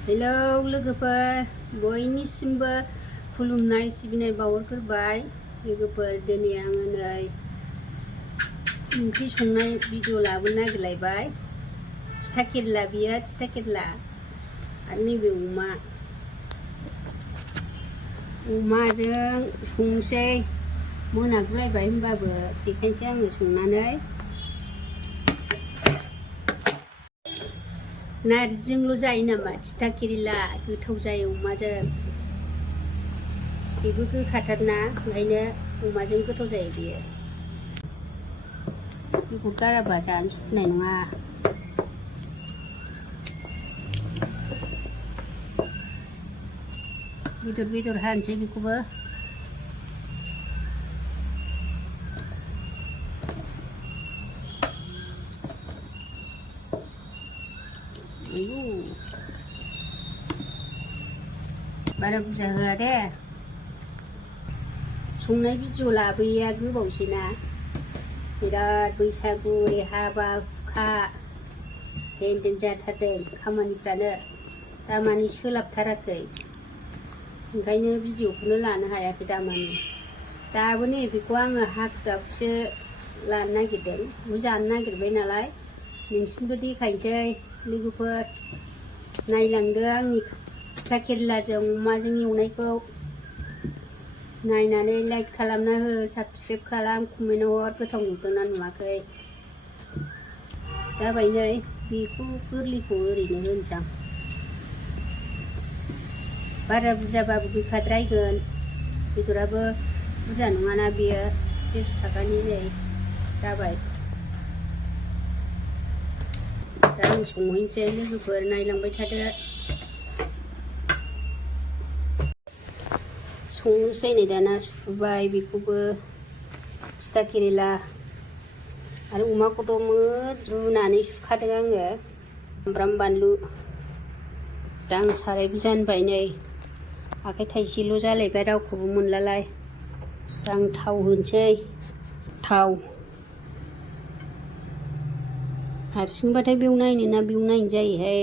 Hello लोगोफोर बयनिसिमबो खुलुमनाय सिबिनाय बावहरग्रोबाय लोगोफोर दिनै आङो नै ओंख्रि संनाय भिडिअ लाबोनो नागिरलायबाय थिथा केरेला बियो थिथा केरेला आरो नैबे अमाजों संसै मोनागुलायबाय होनबाबो देखायनोसै आङो संनानै नारजिजोंल' जायो नामा थिथा केरेला गोथाव जायो अमाजों बेबो गोखाथारना ओंखायनो अमाजों गोथाव जायो बेयो बेखौ गाराबा जानो सुखुनाय नङा बेदर हानोसै बेखौबो बारा बुरजा होआ दे संनाय भिडिअ लाबोयैया गोबावसैना बिराद बैसागु हाबा हुखा हेंदें जाथारदों खामानिफ्रानो दामानि सोलाबथाराखै ओंखायनो भिडिअखौनो लानो हायाखै दाबो नै बेखौ आङो हाखु दाखुसो लानो नागिरदों बेखौ जानो नागिरबाय नालाय नोंसिनोबो देखायनोसै लोगोफोर नायलांदो आंनि थिथा केरेलाजों अमाजों एवनायखौ नायनानै लाइक खालामना हो साबस्क्राइब खालाम कमेन्टआव हर गोथाव नुदोंना नुवाखै जाबाय नै बेखौ गोरलैखौ ओरैनो होनोसै आं बारा बुरजाबाबो गोखाद्रायगोन बेदराबो बुरजा नङाना बेयो 150 थाखानि नै जाबाय दा आं संहैनोसै लोगोफोर नायलांबाय थादो संनोसै नै दाना सुबाय बेखौबो थिथा केरेला आरो अमाखौथ' रुनानै सुखादों आङो सामब्राम बानलु दा आं सारायबो जानबाय नै आखाइ थाइसेल' जालायबाय रावखौबो मोनलालाय दा आं थाव होनोसै थाव हारसिंबाथाय बेयाव नायनो ना बेयाव नायनो जायोहाय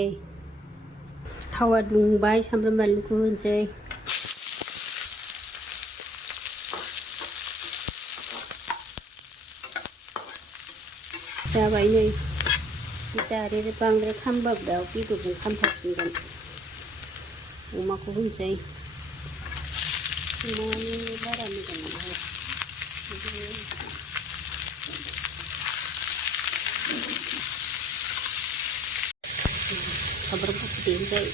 थावा दुंबाय सामब्राम बानलुखौ होनोसै जाबाय नै जारे बांद्राय खामबाबो दा बेदरजों खामथारफिनगोन अमाखौ होनोसै अमानि बारा मोजां नङा सामब्राम गुफुर देनोसै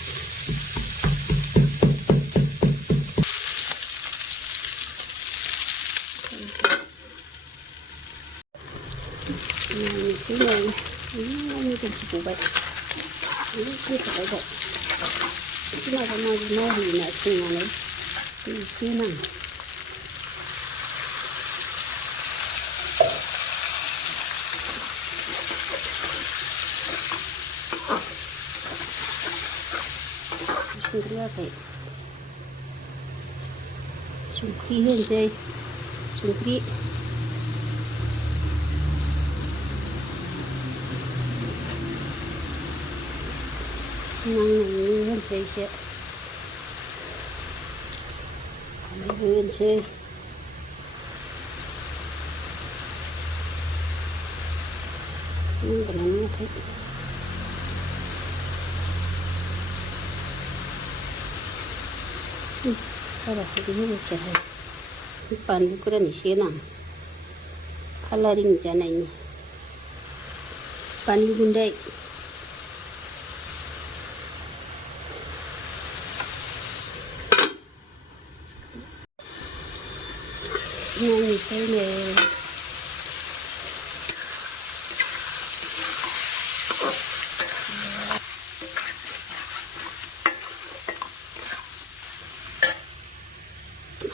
एसे नै मोदोमसो गबाय गोथावबाय एसे माबा माबि मावहोयोना संनानै एसे नाङो संख्रि होयाखै संख्रि होनोसै संख्रि नांनायनि होनोसै एसे हालदैबो होनोसै नांगोना नाङाखै बारा हालदै होनोसैहाय बानलु गोरान एसे होनां कालारिं जानायनि बानलु गुन्दै नायनोसै नै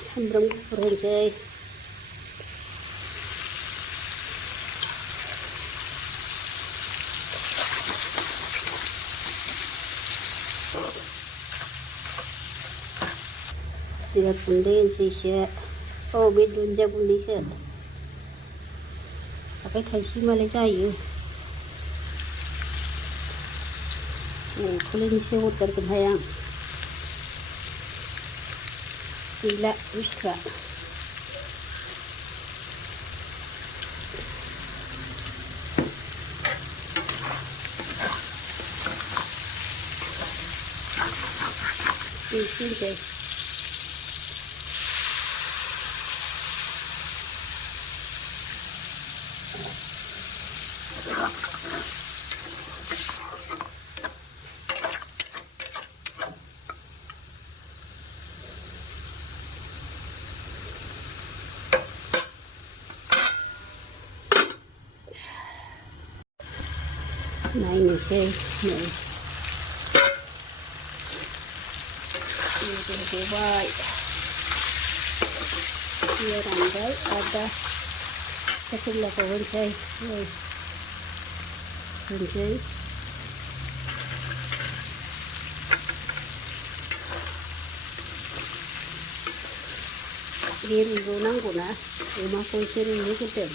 सामब्राम गुफुर होनोसै जिरा गुन्दै होनोसै एसे बे दुन्दिया गुन्दैसो आखाइ थाइसे मालाय जायो खोलैनोसै हरगारगोनहाय आं गैला बुस्थुआ एसेनोसै नायनोसै नै गबाय दैया रानबाय आरो दा फिथा होनोसै होनोसै बे रुइबावनांगौना अमाखौ एसे रुइहोग्रोदों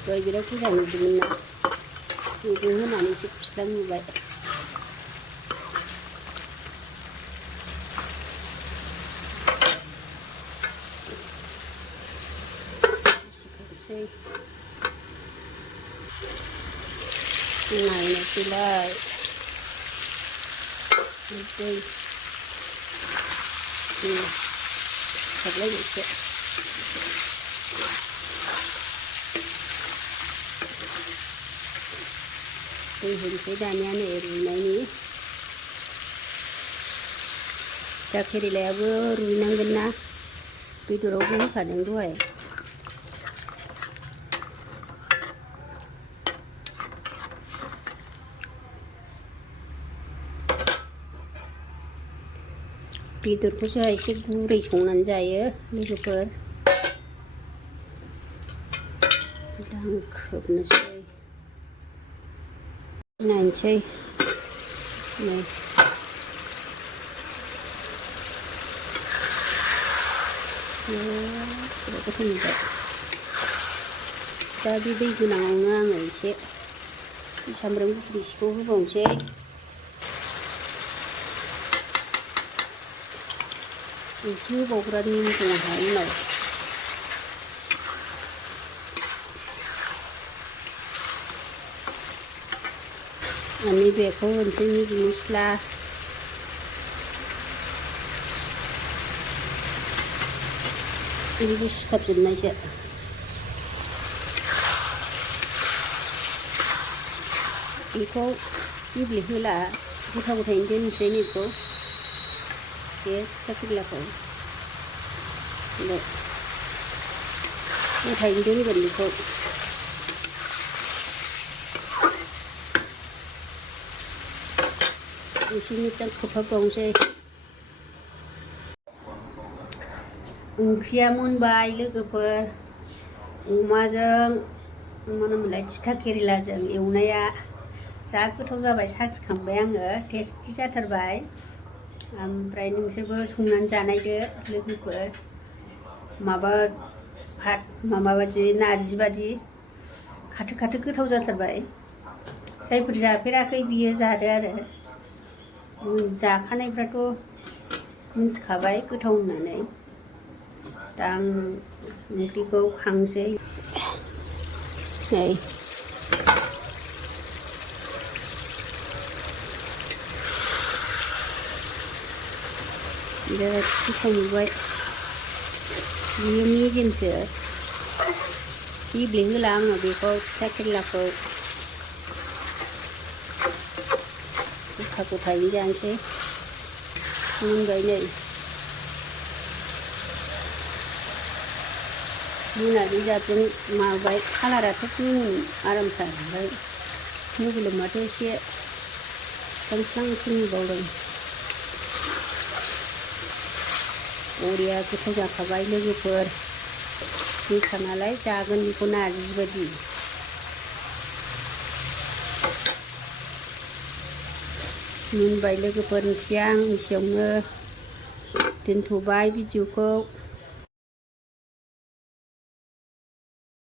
दहाय बिराद मोजां नुदोंमोन ना मैगं होनानै एसे खुस्लां नुबाय नायनोसैलाय दै सारलायनोसै दै होनोसै दानिया नै रुइनायनि दा केरेलायाबो रुइनांगोन ना बेदरावबो होखादों दहाय बेदरखौ जोंहा एसे गुरै संनानै जायो लोगोफोर दा आं खोबनोसै नायनोसै नै बिराद गोथाव नुबाय दा बे दै गोनाङावनो आङो एसे सामब्राम गुफुर एसेखौ होबावनोसै एसे होबावग्रा निम दंहा उनाव नैबेखौ होनोसै मिट मस्ला बेबो सिथाबजोबनायसो बेखौ गेब्लेहोला गथा गथायैनो दोनसै नैखौ बे फिथा केरेलाखौ गथायैनो दोनगोन बेखौ एसे मोजां खोबहाबबावनोसै ओंख्रिया मोनबाय लोगोफोर अमाजों मा होनोमोनलाय थिथा केरेलाजों एवनाया जा गोथाव जाबाय साखिखांबाय आङो टेस्टि जाथारबाय ओमफ्राय नोंसोरबो संनानै जानायदो लोगोफोर माबा बादि नारजि बादि खाथो खाथो गोथाव जाथारबाय जायफोर जाफेराखै बियो जादो आरो जाखानायफ्राथ' मिथिखाबाय गोथाव होननानै दा आं ओंख्रिखौ खांसै नै बिराद गोथाव नुबाय बियो मेजेमसो गेब्लेहोला आङो बेखौ थिथा केरेलाखौ गथा गथायै जानोसै मोनबाय नै मोनानि जाबजों माबाय कालाराथ' आरामथार ओमफ्राय मोदोमाथ' एसे स्रां नुबावदों बरिया गोथाव जाखाबाय लोगोफोर गोखा नालाय जागोन बेखौ नारजि बादि मोनबाय लोगोफोर ओंख्रिया आं एसेयावनो दोनथ'बाय भिडिअखौ।